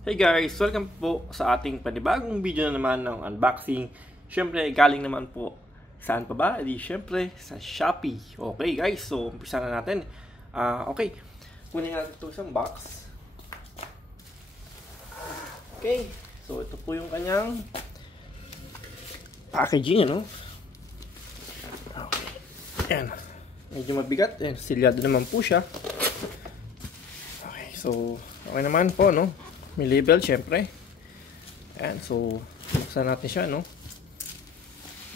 Hey guys! Welcome po sa ating panibagong video na naman ng unboxing. Siyempre, galing naman po saan pa ba? Di siyempre, sa Shopee. Okay guys, so umpisa na natin. Okay, kunin natin ito isang box. Okay, so ito po yung kanyang packaging, ano? Okay, yan. Medyo mabigat, silyado naman po siya. Okay, so okay naman po, no? May label, syempre. Ayan, so buksan natin siya, no?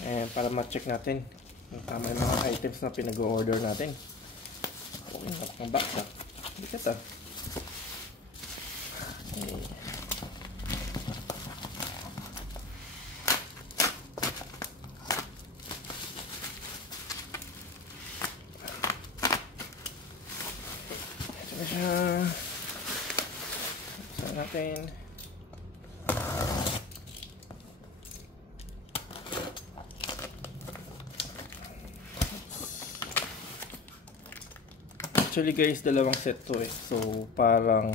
Ayan, para ma-check natin yung tama yung mga items na pinag-order natin. Okay, napakang box, ha? Bigat, ha? Okay. Ito na siya. Natin. Actually guys, dalawang set to eh. So parang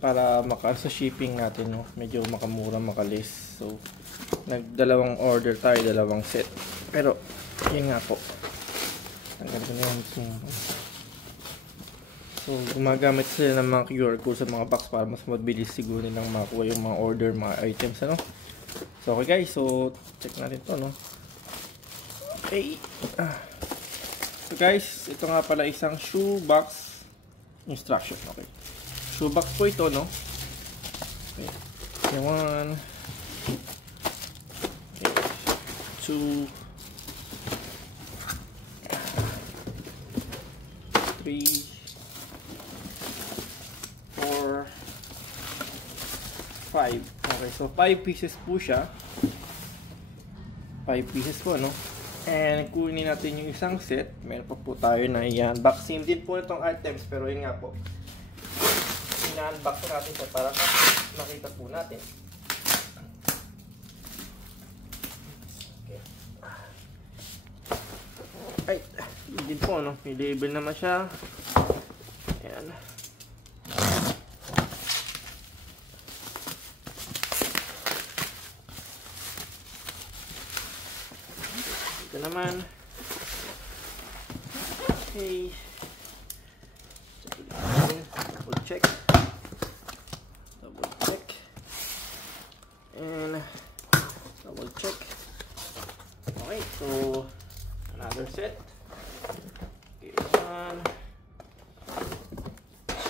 para sa shipping natin, no, medyo makamura, makalis. So nagdalawang order tayo, dalawang set. Pero yun nga po. Tanggal ko na yung so, gumagamit sila ng mga QR code sa mga box para mas mabilis siguro nilang makuha yung mga order, mga items, ano? So, okay guys. So, check natin to, no? Okay. So, guys, ito nga pala isang shoe box instruction. Okay. Shoe box po ito, no? Okay. One. Okay. Two. 3. 5. Okay, so 5 pieces po siya. 5 pieces po, no? And kunin natin yung isang set. Meron pa po tayo na i-unbox. Same din po itong items, pero yun nga po. Ina-unbox natin siya para makita po natin. Okay. Ay, yun din po, no? May label naman siya. Ayan. Ito naman. Okay. Double check. Double check. And double check. Okay, so another set. Okay, 1,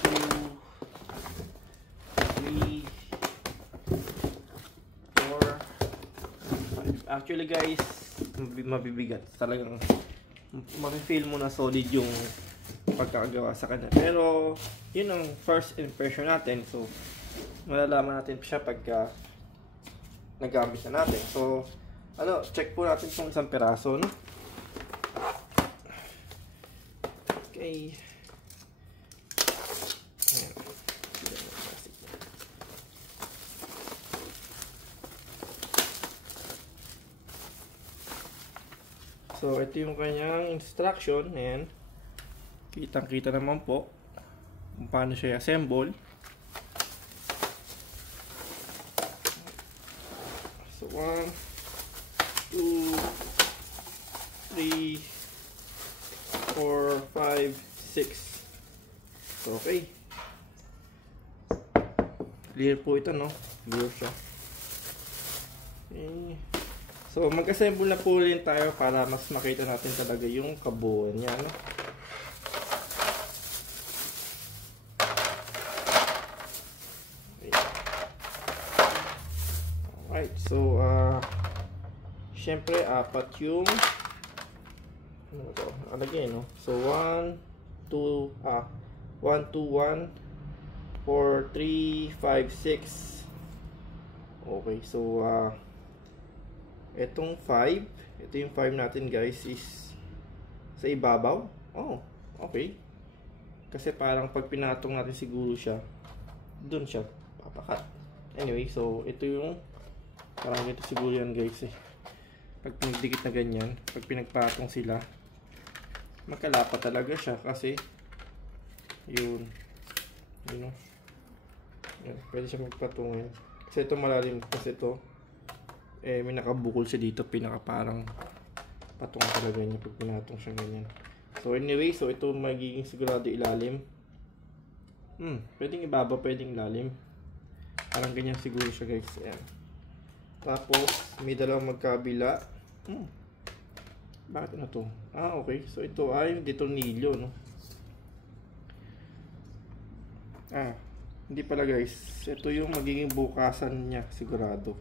2, 3, 4, 5. Actually guys, mabibigat. Talagang mafe-feel mo na solid yung pagkakagawa sa kanya. Pero yun ang first impression natin. So malalaman natin siya pagka nagamit na natin. So ano, check po natin itong isang peraso, no? Okay. Ayan. So, ito yung kanyang instruction. Ayan. Kitang-kita naman po kung paano siya i-assemble. So, 1, 2, 3, 4, 5, 6. So, okay. Clear po ito, no? Clear siya. Okay. So, mag-assemble na po rin tayo para mas makita natin talaga yung kabuuan niya, no? Okay. Alright, so, syempre, apat yung ano ito? Alagay, no? So, 1, 2, 1, 2, 1, 4, 3, 5, 6. Okay, so, itong 5, ito yung 5 natin guys is sa ibabaw. Oh, okay. Kasi parang pag pinatong natin siguro siya, dun siya papakat. Anyway, so ito yung parang ito siguro yan guys eh. Pag pinagdikit na ganyan, pag pinagpatong sila, magkalapa talaga siya kasi yun, you know, Yan, pwede siya magpatungan. Kasi ito malalim, kasi ito may nakabukol siya dito, pinaka parang patungan talaga niya pag pinatong siya ganyan. So anyway, so ito magiging sigurado ilalim. Pwedeng ibaba, pwedeng ilalim. Parang ganyan siguro siya, guys. Ayan. Tapos may dalawang magkabila. Bakit na to? Okay. So ito ay detornilyo, no? Hindi pala, guys. Ito yung magiging bukasan niya sigurado.